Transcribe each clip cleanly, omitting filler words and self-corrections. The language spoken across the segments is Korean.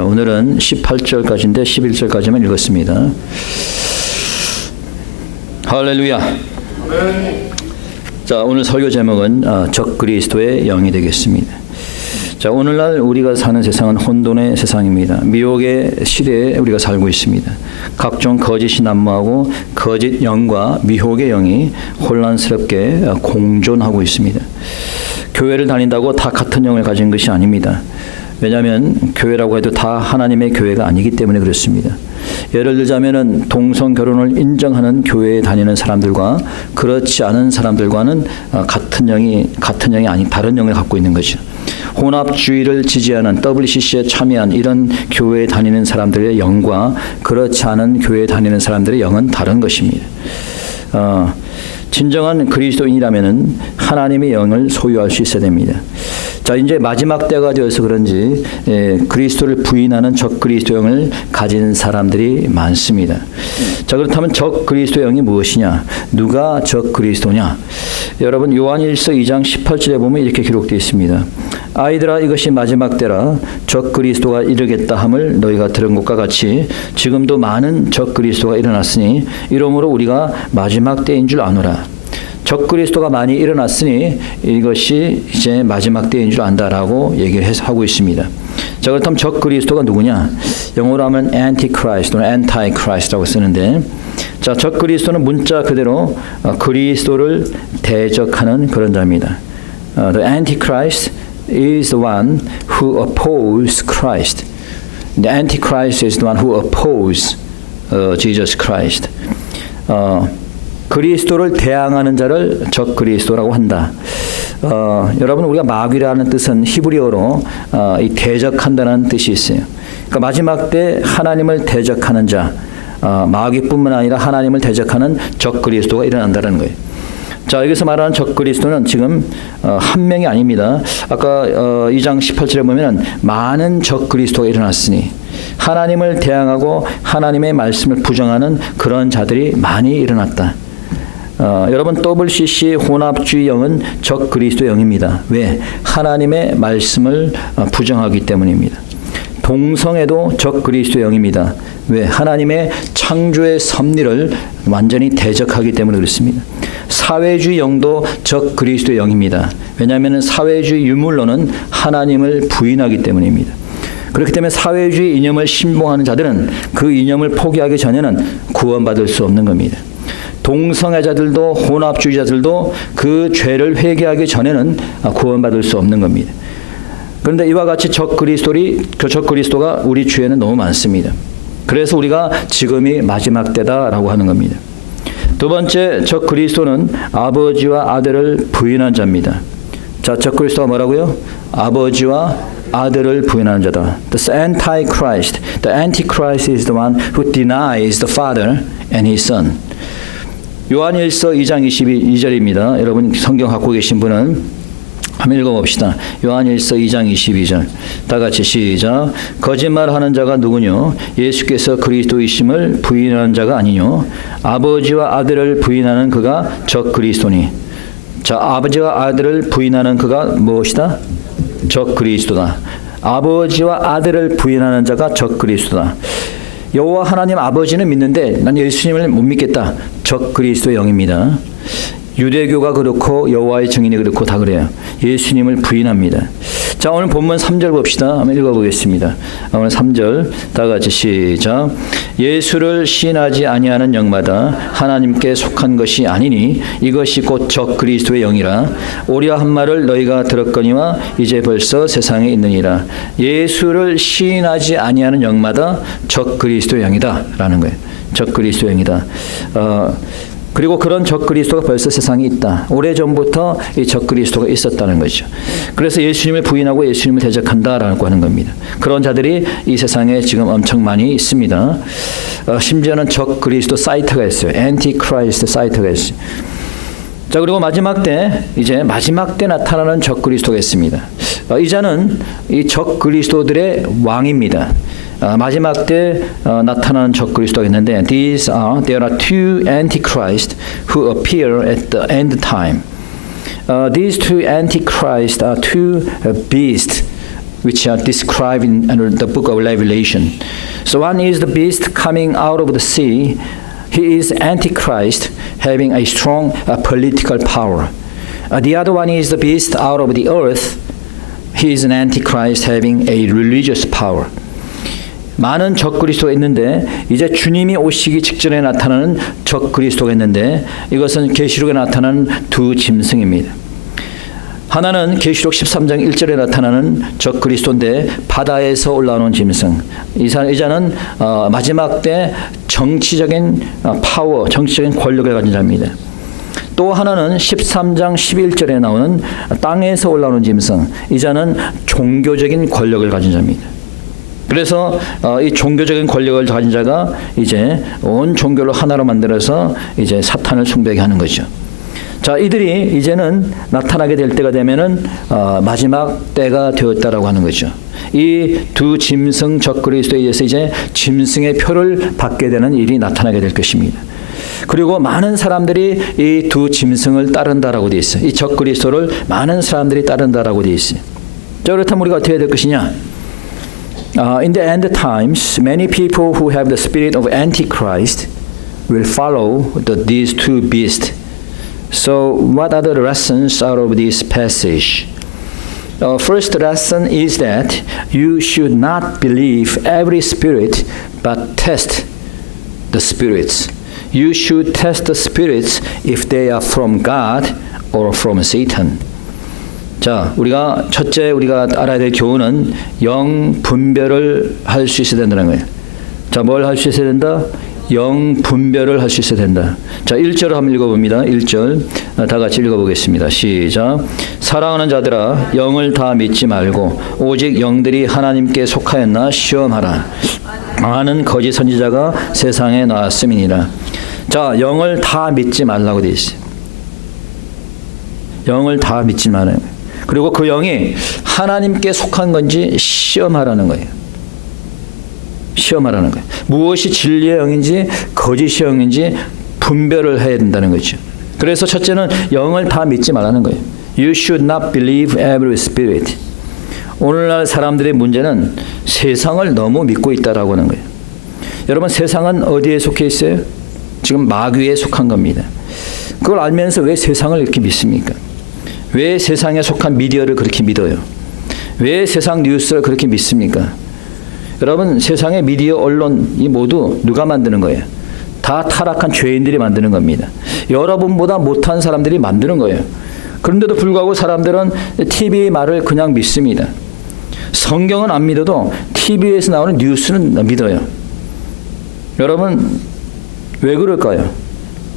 오늘은 18절까지인데 11절까지만 읽었습니다. 할렐루야. 자, 오늘 설교 제목은 적그리스도의 영이 되겠습니다. 자, 오늘날 우리가 사는 세상은 혼돈의 세상입니다. 미혹의 시대에 우리가 살고 있습니다. 각종 거짓이 난무하고 거짓 영과 미혹의 영이 혼란스럽게 공존하고 있습니다. 교회를 다닌다고 다 같은 영을 가진 것이 아닙니다. 왜냐하면 교회라고 해도 다 하나님의 교회가 아니기 때문에 그렇습니다. 예를 들자면은 동성 결혼을 인정하는 교회에 다니는 사람들과 그렇지 않은 사람들과는 같은 영이 아닌 다른 영을 갖고 있는 거죠. 혼합주의를 지지하는 WCC에 참여한 이런 교회에 다니는 사람들의 영과 그렇지 않은 교회에 다니는 사람들의 영은 다른 것입니다. 진정한 그리스도인이라면은 하나님의 영을 소유할 수 있어야 됩니다. 자, 이제 마지막 때가 되어서 그런지 그리스도를 부인하는 적그리스도 영을 가진 사람들이 많습니다. 자, 그렇다면 적그리스도 영이 무엇이냐? 누가 적그리스도냐? 여러분, 요한일서 2장 18절에 보면 이렇게 기록되어 있습니다. 아이들아, 이것이 마지막 때라. 적그리스도가 이르겠다 함을 너희가 들은 것과 같이 지금도 많은 적그리스도가 일어났으니 이러므로 우리가 마지막 때인 줄 아노라. 적그리스도가 많이 일어났으니 이것이 이제 마지막 때인 줄 안다라고 얘기를 하고 있습니다. 자, 그렇다면 적그리스도가 누구냐? 영어로 하면 Antichrist 또는 Antichrist라고 쓰는데, 자, 적그리스도는 문자 그대로 그리스도를 대적하는 그런 자입니다. The Antichrist is the one who opposes Christ. The Antichrist is the one who opposes Jesus Christ. 그리스도를 대항하는 자를 적그리스도라고 한다. 여러분, 우리가 마귀라는 뜻은 히브리어로 이 대적한다는 뜻이 있어요. 그러니까 마지막 때 하나님을 대적하는 자, 마귀뿐만 아니라 하나님을 대적하는 적그리스도가 일어난다는 거예요. 자, 여기서 말하는 적그리스도는 지금 한 명이 아닙니다. 아까 2장 18절에 보면 많은 적그리스도가 일어났으니 하나님을 대항하고 하나님의 말씀을 부정하는 그런 자들이 많이 일어났다. 여러분, WCC 혼합주의 영은 적그리스도 영입니다. 왜? 하나님의 말씀을 부정하기 때문입니다. 동성애도 적그리스도 영입니다. 왜? 하나님의 창조의 섭리를 완전히 대적하기 때문에 그렇습니다. 사회주의 영도 적그리스도 영입니다. 왜냐하면 사회주의 유물론은 하나님을 부인하기 때문입니다. 그렇기 때문에 사회주의 이념을 신봉하는 자들은 그 이념을 포기하기 전에는 구원받을 수 없는 겁니다. 동성애자들도 혼합주의자들도 그 죄를 회개하기 전에는 구원받을 수 없는 겁니다. 그런데 이와 같이 적그리스도가 우리 주위에는 너무 많습니다. 그래서 우리가 지금이 마지막 때다라고 하는 겁니다. 두 번째, 적그리스도는 아버지와 아들을 부인한 자입니다. 자, 적그리스도가 뭐라고요? 아버지와 아들을 부인하는 자다. The Antichrist. The Antichrist is the one who denies the Father and His Son. 요한일서 2장 22절입니다. 여러분 성경 갖고 계신 분은 한번 읽어봅시다. 요한일서 2장 22절. 다 같이 시작. 거짓말하는 자가 누구뇨? 예수께서 그리스도이심을 부인하는 자가 아니뇨? 아버지와 아들을 부인하는 그가 적그리스도니. 자, 아버지와 아들을 부인하는 그가 무엇이다? 적그리스도다. 아버지와 아들을 부인하는 자가 적그리스도다. 여호와 하나님 아버지는 믿는데 난 예수님을 못 믿겠다. 적그리스도 영입니다. 유대교가 그렇고 여호와의 증인이 그렇고 다 그래요. 예수님을 부인합니다. 자, 오늘 본문 3절 봅시다. 한번 읽어보겠습니다. 오늘 3절 다 같이 시작. 예수를 시인하지 아니하는 영마다 하나님께 속한 것이 아니니 이것이 곧 적그리스도의 영이라. 오리와 한 말을 너희가 들었거니와 이제 벌써 세상에 있느니라. 예수를 시인하지 아니하는 영마다 적그리스도의 영이다 라는 거예요. 적그리스도의 영이다. 그리고 그런 적그리스도가 벌써 세상에 있다. 오래전부터 이 적그리스도가 있었다는 거죠. 그래서 예수님을 부인하고 예수님을 대적한다라고 하는 겁니다. 그런 자들이 이 세상에 지금 엄청 많이 있습니다. 심지어는 적그리스도 사이트가 있어요. 엔티크라이스트 사이트가 있어요. 자, 그리고 마지막 때 나타나는 적그리스도가 있습니다. 이 자는 이 적그리스도들의 왕입니다. 마지막 때 나타나는 적그리스도가 있는데 there are two antichrists who appear at the end time. These two antichrists are two beasts which are described in the book of Revelation. So one is the beast coming out of the sea. He is Antichrist, having a strong political power. The other one is the beast out of the earth. He is an Antichrist, having a religious power. 많은 적그리스도가 있는데 이제 주님이 오시기 직전에 나타나는 적그리스도가 있는데 이것은 계시록에 나타나는 두 짐승입니다. 하나는 계시록 13장 1절에 나타나는 적그리스도인데 바다에서 올라오는 짐승. 이자는 마지막 때 정치적인 파워, 정치적인 권력을 가진 자입니다. 또 하나는 13장 11절에 나오는 땅에서 올라오는 짐승. 이자는 종교적인 권력을 가진 자입니다. 그래서 이 종교적인 권력을 가진 자가 이제 온 종교를 하나로 만들어서 이제 사탄을 숭배하게 하는 거죠. 자, 이들이 이제는 나타나게 될 때가 되면은 마지막 때가 되었다라고 하는 거죠. 이 두 짐승 적그리스도에 의해서 이제 짐승의 표를 받게 되는 일이 나타나게 될 것입니다. 그리고 많은 사람들이 이 두 짐승을 따른다라고 되어 있어요. 이 적그리스도를 많은 사람들이 따른다라고 되어 있어야 자, 그렇다면 우리가 어떻게 해야 될 것이냐? In the end times, many people who have the spirit of Antichrist will follow these two beasts. So, what are the lessons out of this passage? First lesson is that you should not believe every spirit, but test the spirits. You should test the spirits if they are from God or from Satan. 자, 첫째 우리가 알아야 될 교훈은 영 분별을 할 수 있어야 된다는 거예요. 자, 뭘 할 수 있어야 된다? 영 분별을 할 수 있어야 된다. 자, 1절을 한번 읽어봅니다. 1절 다 같이 읽어보겠습니다. 시작. 사랑하는 자들아, 영을 다 믿지 말고 오직 영들이 하나님께 속하였나 시험하라. 많은 거짓 선지자가 세상에 나왔음이니라. 자, 영을 다 믿지 말라고 되어 있어요. 영을 다 믿지 말아요. 그리고 그 영이 하나님께 속한 건지 시험하라는 거예요. 시험하라는 거예요. 무엇이 진리의 영인지 거짓의 영인지 분별을 해야 된다는 거죠. 그래서 첫째는 영을 다 믿지 말라는 거예요. You should not believe every spirit. 오늘날 사람들의 문제는 세상을 너무 믿고 있다라고 하는 거예요. 여러분, 세상은 어디에 속해 있어요? 지금 마귀에 속한 겁니다. 그걸 알면서 왜 세상을 이렇게 믿습니까? 왜 세상에 속한 미디어를 그렇게 믿어요? 왜 세상 뉴스를 그렇게 믿습니까? 여러분, 세상의 미디어, 언론 이 모두 누가 만드는 거예요? 다 타락한 죄인들이 만드는 겁니다. 여러분보다 못한 사람들이 만드는 거예요. 그런데도 불구하고 사람들은 TV 말을 그냥 믿습니다. 성경은 안 믿어도 TV에서 나오는 뉴스는 믿어요. 여러분, 왜 그럴까요?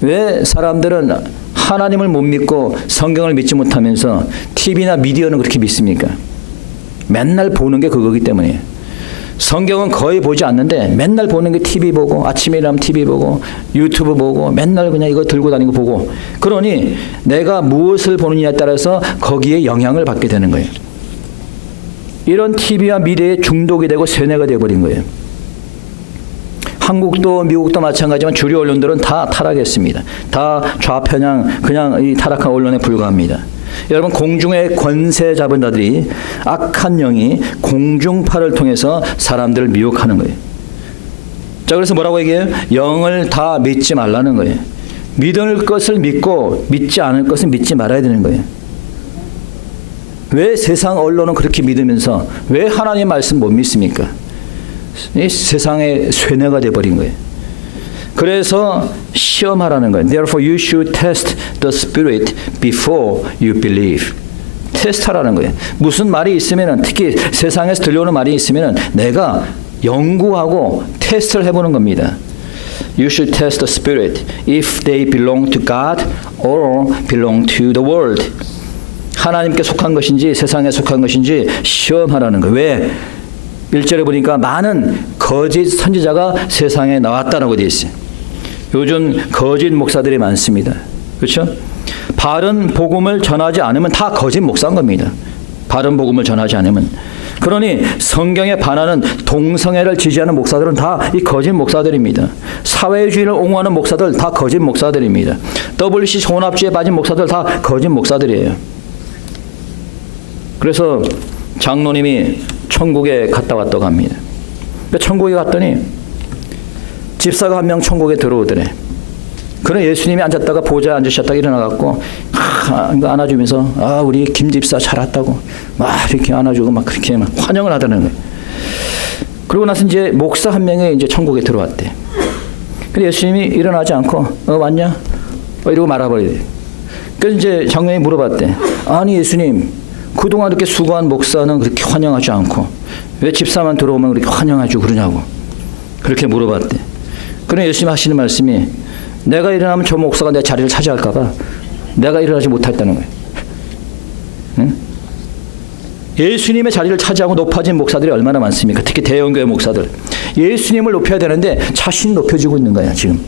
왜 사람들은 하나님을 못 믿고 성경을 믿지 못하면서 TV나 미디어는 그렇게 믿습니까? 맨날 보는 게 그거기 때문이에요. 성경은 거의 보지 않는데 맨날 보는 게 TV 보고, 아침에 일어나면 TV 보고, 유튜브 보고, 맨날 그냥 이거 들고 다니고 보고. 그러니 내가 무엇을 보느냐에 따라서 거기에 영향을 받게 되는 거예요. 이런 TV와 미디어에 중독이 되고 세뇌가 되어버린 거예요. 한국도 미국도 마찬가지지만 주류 언론들은 다 타락했습니다. 다 좌편향, 그냥 이 타락한 언론에 불과합니다. 여러분, 공중의 권세 잡은 자들이, 악한 영이 공중파를 통해서 사람들을 미혹하는 거예요. 자, 그래서 뭐라고 얘기해요? 영을 다 믿지 말라는 거예요. 믿을 것을 믿고 믿지 않을 것은 믿지 말아야 되는 거예요. 왜 세상 언론은 그렇게 믿으면서 왜 하나님 말씀 못 믿습니까? 이 세상의 쇠뇌가 되어버린 거예요. 그래서 시험하라는 거예요. Therefore you should test the spirit before you believe. 테스트하라는 거예요. 무슨 말이 있으면은, 특히 세상에서 들려오는 말이 있으면은 내가 연구하고 테스트를 해보는 겁니다. You should test the spirit if they belong to God or belong to the world. 하나님께 속한 것인지 세상에 속한 것인지 시험하라는 거예요. 왜? 1절에 보니까 많은 거짓 선지자가 세상에 나왔다라고 되어 있어요. 요즘 거짓 목사들이 많습니다. 그렇죠? 바른 복음을 전하지 않으면 다 거짓 목사인 겁니다. 바른 복음을 전하지 않으면. 그러니 성경에 반하는 동성애를 지지하는 목사들은 다 이 거짓 목사들입니다. 사회주의를 옹호하는 목사들 다 거짓 목사들입니다. WC 혼합주의에 빠진 목사들 다 거짓 목사들이에요. 그래서 장로님이 천국에 갔다 왔다고 합니다. 천국에 갔더니 집사가 한 명 천국에 들어오더래. 그런 예수님이 앉았다가 보좌에 앉으셨다가 일어나갖고 안아주면서 우리 김 집사 잘 왔다고 막 이렇게 안아주고 막 그렇게 막 환영을 하다는 거예요. 그러고 나서 이제 목사 한 명이 이제 천국에 들어왔대. 근데 예수님이 일어나지 않고 왔냐? 이러고 말아버리대. 그래서 이제 장로님이 물어봤대. 아니 예수님, 그동안 이렇게 수고한 목사는 그렇게 환영하지 않고 왜 집사만 들어오면 그렇게 환영하고 그러냐고 그렇게 물어봤대. 그럼 예수님이 하시는 말씀이 내가 일어나면 저 목사가 내 자리를 차지할까 봐 내가 일어나지 못했다는 거예요. 응? 예수님의 자리를 차지하고 높아진 목사들이 얼마나 많습니까? 특히 대형교회 목사들. 예수님을 높여야 되는데 자신이 높여지고 있는 거야 지금.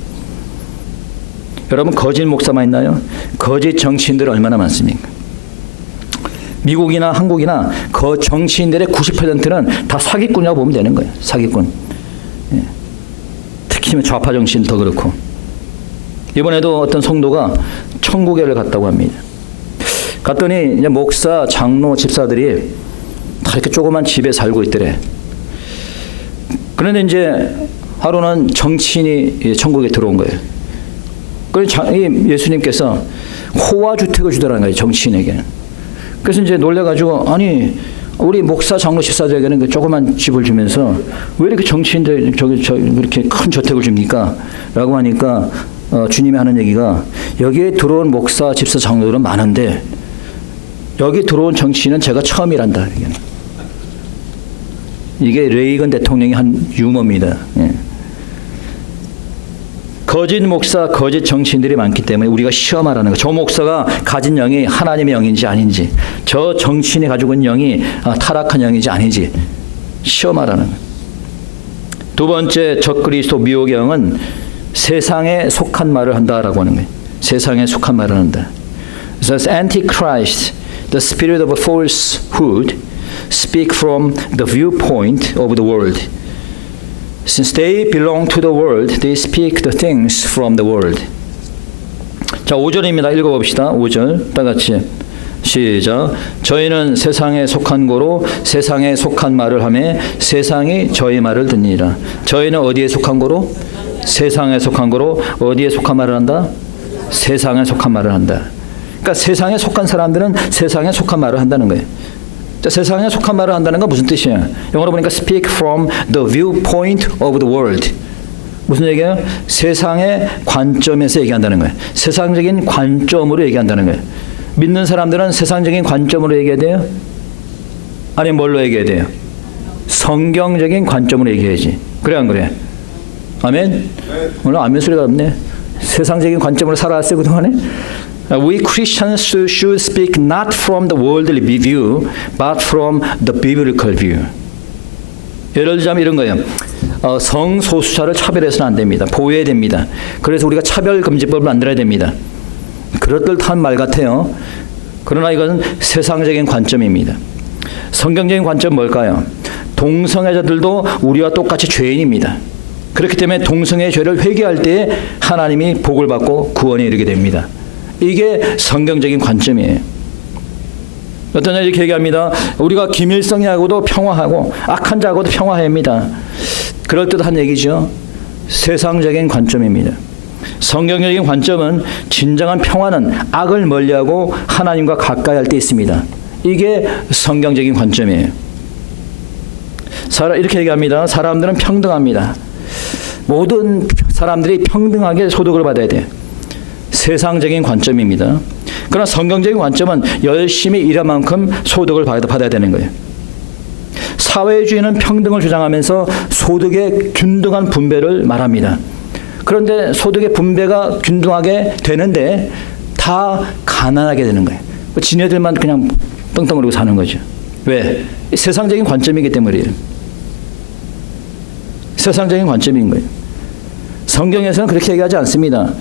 여러분 거짓 목사만 있나요? 거짓 정치인들 얼마나 많습니까? 미국이나 한국이나 그 정치인들의 90%는 다 사기꾼이라고 보면 되는 거예요. 사기꾼. 예. 특히 좌파 정치인 더 그렇고. 이번에도 어떤 성도가 천국에를 갔다고 합니다. 갔더니 이제 목사, 장로, 집사들이 다 이렇게 조그만 집에 살고 있더래. 그런데 이제 하루는 정치인이 천국에 들어온 거예요. 그래서 예수님께서 호화 주택을 주더라는 거예요. 정치인에게는. 그래서 이제 놀래가지고 아니 우리 목사, 장로, 집사들에게는 그 조그만 집을 주면서 왜 이렇게 정치인들 그렇게 큰 저택을 줍니까? 라고 하니까 주님이 하는 얘기가 여기에 들어온 목사, 집사, 장로들은 많은데 여기 들어온 정치인은 제가 처음이란다. 이게 레이건 대통령이 한 유머입니다. 예. 거짓 목사, 거짓 정치인들이 많기 때문에 우리가 시험하라는 거. 저 목사가 가진 영이 하나님의 영인지 아닌지, 저 정치인이 가지고 있는 영이 타락한 영인지 아닌지 시험하라는 거. 두 번째 적그리스도 미혹의 영은 세상에 속한 말을 한다라고 하는 거예요. 세상에 속한 말을 한다. 그래서 Antichrist, the spirit of falsehood, speak from the viewpoint of the world. Since they belong to the world, they speak the things from the world. 자, 5절입니다. 읽어봅시다. 5절. 다 같이 시작. 저희는 세상에 속한 고로 세상에 속한 말을 하며 세상이 저희 말을 듣니라. 저희는 어디에 속한 고로? 세상에 속한 고로. 어디에 속한 말을 한다? 세상에 속한 말을 한다. 그러니까 세상에 속한 사람들은 세상에 속한 말을 한다는 거예요. 세상에 속한 말을 한다는 건 무슨 뜻이에요? 영어로 보니까 speak from the viewpoint of the world. 무슨 얘기예요? 세상의 관점에서 얘기한다는 거예요. 세상적인 관점으로 얘기한다는 거예요. 믿는 사람들은 세상적인 관점으로 얘기해야 돼요? 아니면 뭘로 얘기해야 돼요? 성경적인 관점으로 얘기해야지. 그래 안 그래? 아멘? 오늘 아멘 소리가 없네. 세상적인 관점으로 살아왔어요 그동안에? We Christians should speak not from the worldly view, but from the biblical view. 예를 들자면 이런 거예요. 성소수자를 차별해서는 안 됩니다. 보호해야 됩니다. 그래서 우리가 차별금지법을 만들어야 됩니다. 그럴듯한 말 같아요. 그러나 이것은 세상적인 관점입니다. 성경적인 관점은 뭘까요? 동성애자들도 우리와 똑같이 죄인입니다. 그렇기 때문에 동성애의 죄를 회개할 때 하나님이 복을 받고 구원에 이르게 됩니다. 이게 성경적인 관점이에요. 어떤 이렇게 얘기합니다. 우리가 김일성이하고도 평화하고 악한 자하고도 평화합니다. 그럴듯한 얘기죠. 세상적인 관점입니다. 성경적인 관점은 진정한 평화는 악을 멀리하고 하나님과 가까이 할 때 있습니다. 이게 성경적인 관점이에요. 이렇게 얘기합니다. 사람들은 평등합니다. 모든 사람들이 평등하게 소득을 받아야 돼요. 세상적인 관점입니다. 그러나 성경적인 관점은 열심히 일한 만큼 소득을 받아야 되는 거예요. 사회주의는 평등을 주장하면서 소득의 균등한 분배를 말합니다. 그런데 소득의 분배가 균등하게 되는데 다 가난하게 되는 거예요. 지네들만 그냥 떵떵거리고 사는 거죠. 왜? 세상적인 관점이기 때문이에요. 세상적인 관점인 거예요. 성경에서는 그렇게 얘기하지 않습니다.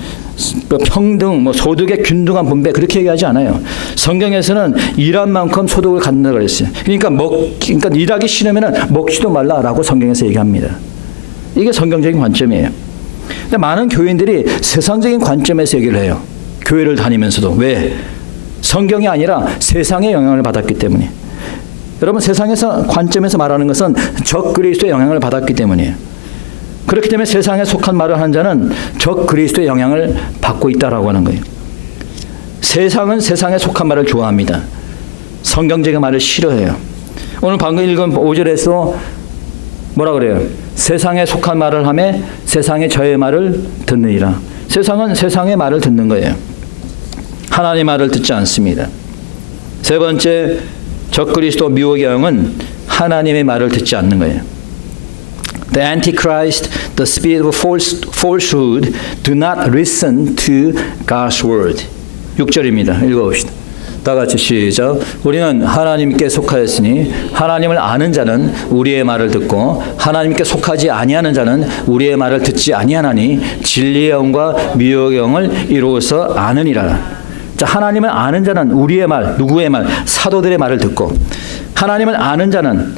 평등, 소득의 균등한 분배 그렇게 얘기하지 않아요. 성경에서는 일한 만큼 소득을 갖는다고 그랬어요. 그러니까 일하기 싫으면 먹지도 말라라고 성경에서 얘기합니다. 이게 성경적인 관점이에요. 근데 많은 교인들이 세상적인 관점에서 얘기를 해요. 교회를 다니면서도. 왜? 성경이 아니라 세상의 영향을 받았기 때문에. 여러분 세상에서 관점에서 말하는 것은 적 그리스도의 영향을 받았기 때문이에요. 그렇기 때문에 세상에 속한 말을 하는 자는 적 그리스도의 영향을 받고 있다라고 하는 거예요. 세상은 세상에 속한 말을 좋아합니다. 성경적인 말을 싫어해요. 오늘 방금 읽은 5절에서 뭐라 그래요? 세상에 속한 말을 하며 세상의 저의 말을 듣느니라. 세상은 세상의 말을 듣는 거예요. 하나님의 말을 듣지 않습니다. 세 번째, 적그리스도 미혹의 영은 하나님의 말을 듣지 않는 거예요. The Antichrist, the spirit of falsehood, do not listen to God's word. 6절입니다. 읽어봅시다. 다 같이 시작. 우리는 하나님께 속하였으니 하나님을 아는 자는 우리의 말을 듣고 하나님께 속하지 아니하는 자는 우리의 말을 듣지 아니하나니 진리의 영과 미혹의 영을 이루어서 아느니라. 자, 하나님을 아는 자는 우리의 말, 누구의 말? 사도들의 말을 듣고, 하나님을 아는 자는,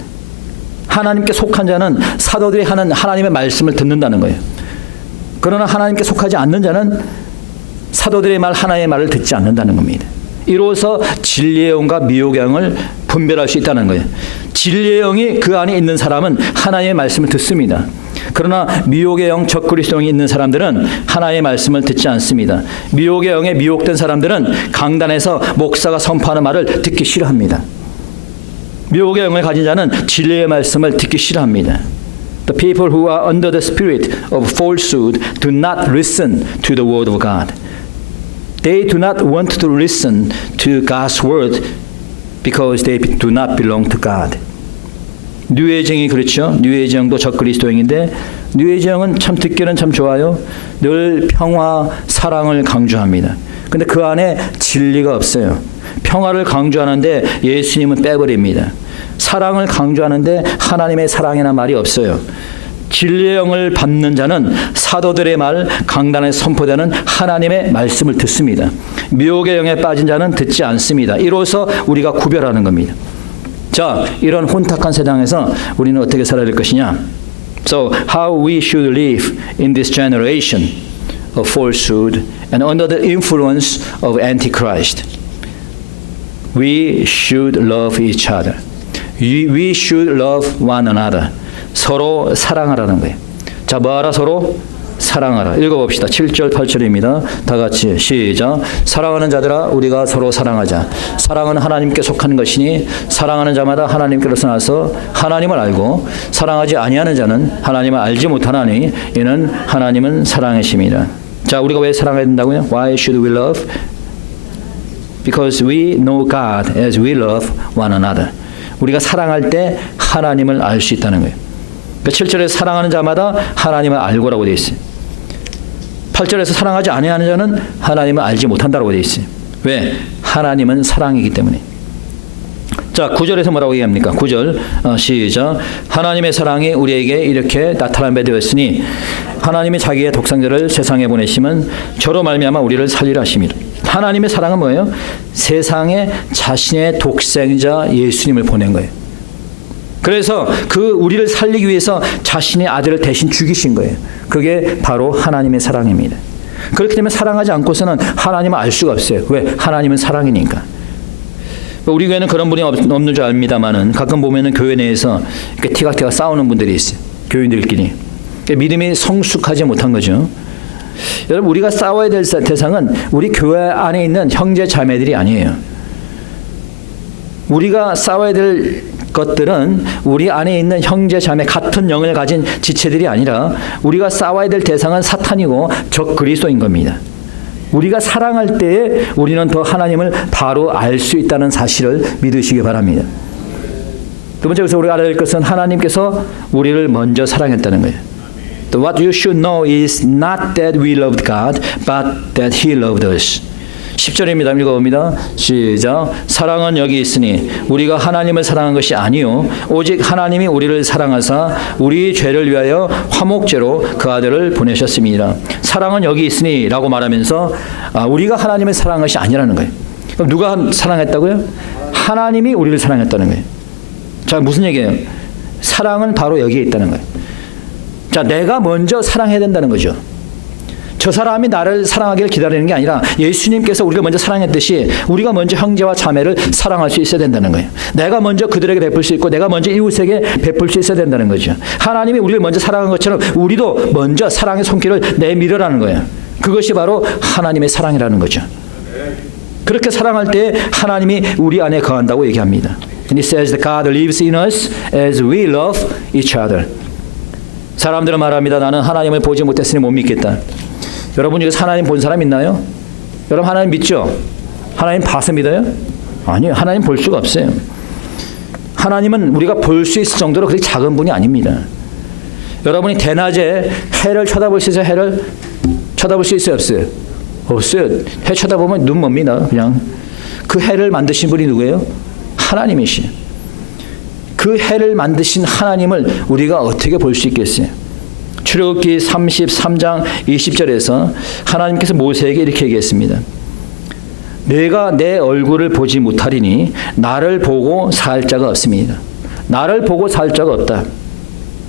하나님께 속한 자는 사도들이 하는 하나님의 말씀을 듣는다는 거예요. 그러나 하나님께 속하지 않는 자는 사도들의 말, 하나님의 말을 듣지 않는다는 겁니다. 이로써 진리의 영과 미혹의 영을 분별할 수 있다는 거예요. 진리의 영이 그 안에 있는 사람은 하나님의 말씀을 듣습니다. 그러나 미혹의 영, 적그리스도 영이 있는 사람들은 하나님의 말씀을 듣지 않습니다. 미혹의 영에 미혹된 사람들은 강단에서 목사가 선포하는 말을 듣기 싫어합니다. 미혹의 영을 가진 자는 진리의 말씀을 듣기 싫어합니다. The people who are under the spirit of falsehood do not listen to the word of God. They do not want to listen to God's word because they do not belong to God. 뉴에이징이 그렇죠. 뉴에이징도 적그리스도인인데 뉴에이징은 참 듣기는 참 좋아요. 늘 평화, 사랑을 강조합니다. 근데 그 안에 진리가 없어요. 평화를 강조하는데 예수님은 빼버립니다. 사랑을 강조하는데 하나님의 사랑이라는 말이 없어요. 진리의 영을 받는 자는 사도들의 말, 강단에 선포되는 하나님의 말씀을 듣습니다. 미혹의 영에 빠진 자는 듣지 않습니다. 이로써 우리가 구별하는 겁니다. 자, 이런 혼탁한 세상에서 우리는 어떻게 살아야 될 것이냐? So, how we should live in this generation of falsehood and under the influence of Antichrist. We should love each other. We should love one another. 서로 사랑하라는 거예요. 자, 뭐하라? 서로 사랑하라. 읽어봅시다. 7절 8절입니다. 다 같이 시작. 사랑하는 자들아 우리가 서로 사랑하자. 사랑은 하나님께 속한 것이니 사랑하는 자마다 하나님께로서 나서 하나님을 알고 사랑하지 아니하는 자는 하나님을 알지 못하나니 이는 하나님은 사랑이심이라. 자, 우리가 왜 사랑해야 된다고요? Why should we love? Because we know God as we love one another. 우리가 사랑할 때 하나님을 알 수 있다는 거예요. 7절에 사랑하는 자마다 하나님을 알고라고 되어 있어요. 8절에서 사랑하지 아니하는 자는 하나님을 알지 못한다라고 되어 있어요. 왜? 하나님은 사랑이기 때문에. 자, 9절에서 뭐라고 얘기합니까? 9절 시작. 하나님의 사랑이 우리에게 이렇게 나타난 바 되었으니 하나님이 자기의 독생자를 세상에 보내심은 저로 말미암아 우리를 살리라 하심이라. 하나님의 사랑은 뭐예요? 세상에 자신의 독생자 예수님을 보낸 거예요. 그래서 그 우리를 살리기 위해서 자신의 아들을 대신 죽이신 거예요. 그게 바로 하나님의 사랑입니다. 그렇기 때문에 사랑하지 않고서는 하나님을 알 수가 없어요. 왜? 하나님은 사랑이니까. 우리 교회는 그런 분이 없는 줄 압니다만은 가끔 보면은 교회 내에서 이렇게 티격태격 싸우는 분들이 있어요. 교인들끼리. 믿음이 성숙하지 못한 거죠. 여러분, 우리가 싸워야 될 대상은 우리 교회 안에 있는 형제 자매들이 아니에요. 우리가 싸워야 될 것들은 우리 안에 있는 형제 자매 같은 영을 가진 지체들이 아니라 우리가 싸워야 될 대상은 사탄이고 적 그리스도인 겁니다. 우리가 사랑할 때에 우리는 더 하나님을 바로 알 수 있다는 사실을 믿으시기 바랍니다. 두 번째, 그래서 우리가 알아야 될 것은 하나님께서 우리를 먼저 사랑했다는 거예요. What you should know is not that we loved God, but that He loved us. 10절입니다. 읽어봅니다. 시작. 사랑은 여기 있으니 우리가 하나님을 사랑한 것이 아니요 오직 하나님이 우리를 사랑하사 우리 죄를 위하여 화목제로 그 아들을 보내셨습니다. 사랑은 여기 있으니 라고 말하면서 우리가 하나님을 사랑한 것이 아니라는 거예요. 그럼 누가 사랑했다고요? 하나님이 우리를 사랑했다는 거예요. 자, 무슨 얘기예요? 사랑은 바로 여기에 있다는 거예요. 자, 내가 먼저 사랑해야 된다는 거죠. 저 사람이 나를 사랑하기를 기다리는 게 아니라 예수님께서 우리가 먼저 사랑했듯이 우리가 먼저 형제와 자매를 사랑할 수 있어야 된다는 거예요. 내가 먼저 그들에게 베풀 수 있고 내가 먼저 이웃에게 베풀 수 있어야 된다는 거죠. 하나님이 우리를 먼저 사랑한 것처럼 우리도 먼저 사랑의 손길을 내밀으라는 거예요. 그것이 바로 하나님의 사랑이라는 거죠. 그렇게 사랑할 때 하나님이 우리 안에 거한다고 얘기합니다. And it says that God lives in us as we love each other. 사람들은 말합니다. 나는 하나님을 보지 못했으니 못 믿겠다. 여러분 중에 하나님 본 사람 있나요? 여러분 하나님 믿죠? 하나님 봐서 믿어요? 아니요. 하나님 볼 수가 없어요. 하나님은 우리가 볼 수 있을 정도로 그렇게 작은 분이 아닙니다. 여러분이 대낮에 해를 쳐다볼 수 있어요? 해를 쳐다볼 수 있어요? 없어요? 없어요. 해 쳐다보면 눈 멉니다. 그냥. 그 해를 만드신 분이 누구예요? 하나님이시요. 그 해를 만드신 하나님을 우리가 어떻게 볼 수 있겠어요? 출애굽기 33장 20절에서 하나님께서 모세에게 이렇게 얘기했습니다. 내가 내 얼굴을 보지 못하리니 나를 보고 살 자가 없습니다. 나를 보고 살 자가 없다.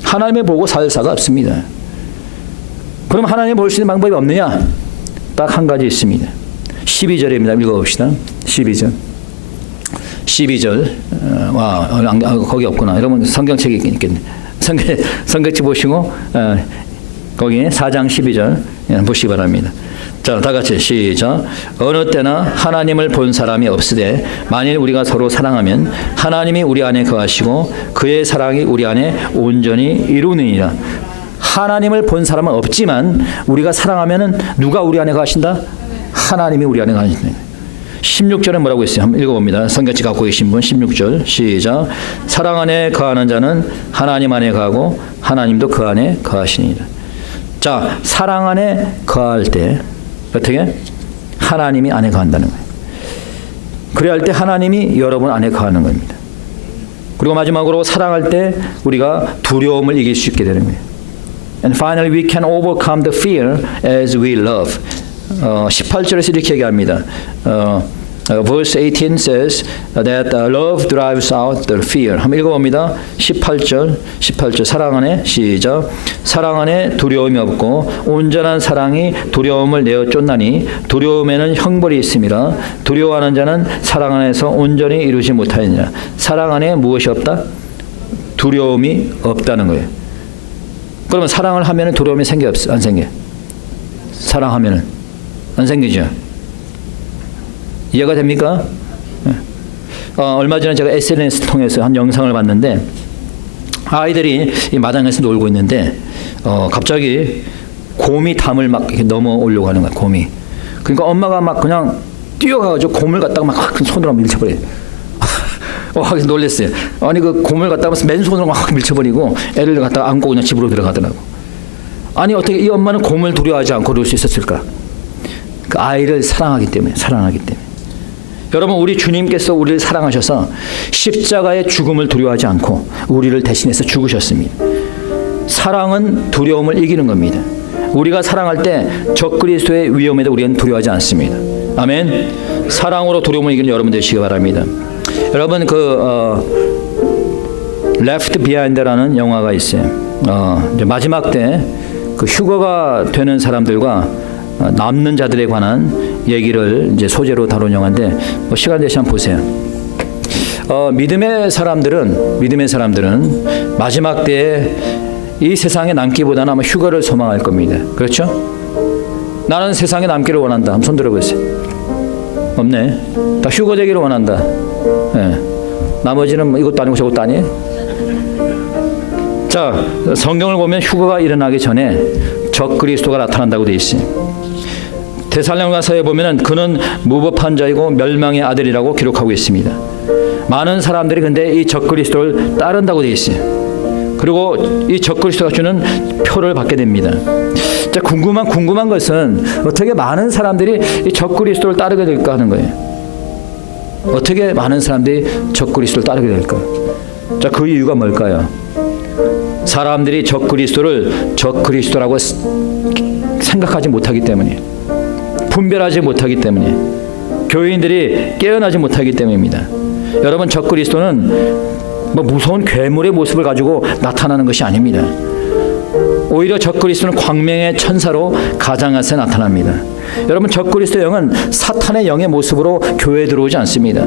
하나님을 보고 살 자가 없습니다. 그럼 하나님을 볼 수 있는 방법이 없느냐? 딱 한 가지 있습니다. 12절입니다. 읽어봅시다. 12절. 12절. 거기 없구나. 여러분 성경책이 있겠네. 성경책 보시고 거기 4장 12절 보시기 바랍니다. 자, 다 같이 시작. 어느 때나 하나님을 본 사람이 없으되 만일 우리가 서로 사랑하면 하나님이 우리 안에 거하시고 그의 사랑이 우리 안에 온전히 이루느니라. 하나님을 본 사람은 없지만 우리가 사랑하면은 누가 우리 안에 거하신다? 하나님이 우리 안에 거하신다. 16절에 뭐라고 했어요? 한번 읽어봅니다. 성경책 갖고 계신 분 16절 시작. 사랑 안에 거하는 자는 하나님 안에 거하고 하나님도 그 안에 거하시니라. 자, 사랑 안에 거할 때 어떻게? 하나님이 안에 거한다는 거예요. 그래야 할 때 하나님이 여러분 안에 거하는 겁니다. 그리고 마지막으로 사랑할 때 우리가 두려움을 이길 수 있게 되는 거예요. And finally we can overcome the fear as we love. 18절에서 이렇게 얘기합니다. Verse 18 says that love drives out the fear. 한번 읽어봅니다. 18절 사랑 안에 시작. 사랑 안에 두려움이 없고 온전한 사랑이 두려움을 내어 쫓나니 두려움에는 형벌이 있음이라. 두려워하는 자는 사랑 안에서 온전히 이루지 못하느니라. 사랑 안에 무엇이 없다? 두려움이 없다는 거예요. 그러면 사랑을 하면 두려움이 생겨 안 생겨? 사랑하면은 안 생기죠. 이해가 됩니까? 얼마 전에 제가 SNS 통해서 한 영상을 봤는데 아이들이 이 마당에서 놀고 있는데 갑자기 곰이 담을 막 이렇게 넘어오려고 하는 거야. 곰이. 그러니까 엄마가 막 그냥 뛰어가가지고 곰을 갖다가 막 손으로 밀쳐버려요. 놀랬어요. 아니 그 곰을 갖다가 맨손으로 막 밀쳐버리고 애를 갖다가 안고 그냥 집으로 들어가더라고. 아니 어떻게 이 엄마는 곰을 두려워하지 않고 그럴 수 있었을까? 그 아이를 사랑하기 때문에. 여러분 우리 주님께서 우리를 사랑하셔서 십자가의 죽음을 두려워하지 않고 우리를 대신해서 죽으셨습니다. 사랑은 두려움을 이기는 겁니다. 우리가 사랑할 때 적그리스도의 위험에도 우리는 두려워하지 않습니다. 아멘. 사랑으로 두려움을 이기는 여러분 되시기 바랍니다. 여러분 Left Behind라는 영화가 있어요. 이제 마지막 때 그 휴거가 되는 사람들과 남는 자들에 관한 얘기를 이제 소재로 다룬 영화인데 시간 되시면 보세요. 믿음의 사람들은 마지막 때에 이 세상에 남기보다는 아마 휴거를 소망할 겁니다. 그렇죠? 나는 세상에 남기를 원한다. 한번 손 들어보세요. 없네. 다 휴거 되기를 원한다. 네. 나머지는 뭐 이것도 아니고 저것도 아니에요. 자, 성경을 보면 휴거가 일어나기 전에 적그리스도가 나타난다고 되어 있어요. 데살로니가서에 보면은 그는 무법한 자이고 멸망의 아들이라고 기록하고 있습니다. 많은 사람들이 근데 이 적그리스도를 따른다고 되어 있어요. 그리고 이 적그리스도가 주는 표를 받게 됩니다. 자, 궁금한 것은 어떻게 많은 사람들이 이 적그리스도를 따르게 될까 하는 거예요. 어떻게 많은 사람들이 적그리스도를 따르게 될까? 자, 그 이유가 뭘까요? 사람들이 적그리스도를 적그리스도라고 생각하지 못하기 때문에, 분별하지 못하기 때문에, 교인들이 깨어나지 못하기 때문입니다. 여러분, 적그리스도는 뭐 무서운 괴물의 모습을 가지고 나타나는 것이 아닙니다. 오히려 적그리스도는 광명의 천사로 가장하세 나타납니다. 여러분, 적그리스도 영은 사탄의 영의 모습으로 교회에 들어오지 않습니다.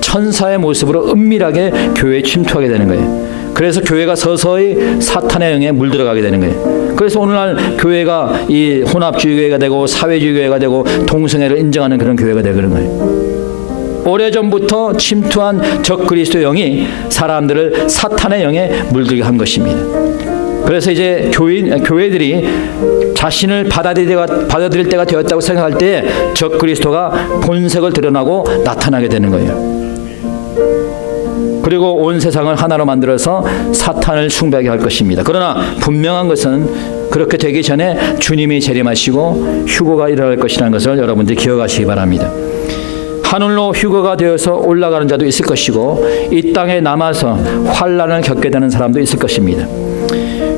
천사의 모습으로 은밀하게 교회에 침투하게 되는 거예요. 그래서 교회가 서서히 사탄의 영에 물들어가게 되는 거예요. 그래서 오늘날 교회가 이 혼합주의 교회가 되고 사회주의 교회가 되고 동성애를 인정하는 그런 교회가 되는 거예요. 오래전부터 침투한 적그리스도 영이 사람들을 사탄의 영에 물들게 한 것입니다. 그래서 이제 교회들이 자신을 받아들일 때가 되었다고 생각할 때 적그리스도가 본색을 드러나고 나타나게 되는 거예요. 그리고 온 세상을 하나로 만들어서 사탄을 숭배하게 할 것입니다. 그러나 분명한 것은 그렇게 되기 전에 주님이 재림하시고 휴거가 일어날 것이라는 것을 여러분들이 기억하시기 바랍니다. 하늘로 휴거가 되어서 올라가는 자도 있을 것이고 이 땅에 남아서 환난을 겪게 되는 사람도 있을 것입니다.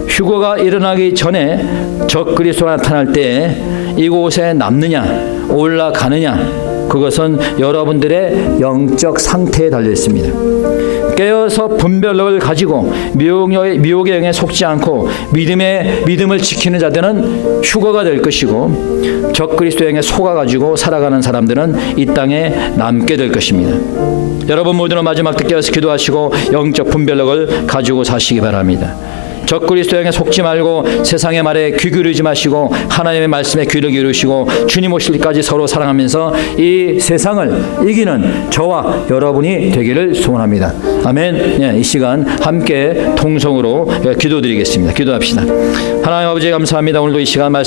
휴거가 일어나기 전에 적그리스도가 나타날 때 이곳에 남느냐 올라가느냐, 그것은 여러분들의 영적 상태에 달려 있습니다. 깨어서 분별력을 가지고 미혹의 영에 속지 않고 믿음을 지키는 자들은 휴거가 될 것이고, 적그리스도 영에 속아가지고 살아가는 사람들은 이 땅에 남게 될 것입니다. 여러분 모두는 마지막 때 깨어서 기도하시고 영적 분별력을 가지고 사시기 바랍니다. 적그리스도 영에 속지 말고 세상의 말에 귀 기울이지 마시고 하나님의 말씀에 귀를 기울이시고 주님 오실 때까지 서로 사랑하면서 이 세상을 이기는 저와 여러분이 되기를 소원합니다. 아멘. 이 시간 함께 통성으로 기도드리겠습니다. 기도합시다. 하나님 아버지 감사합니다. 오늘도 이 시간 말씀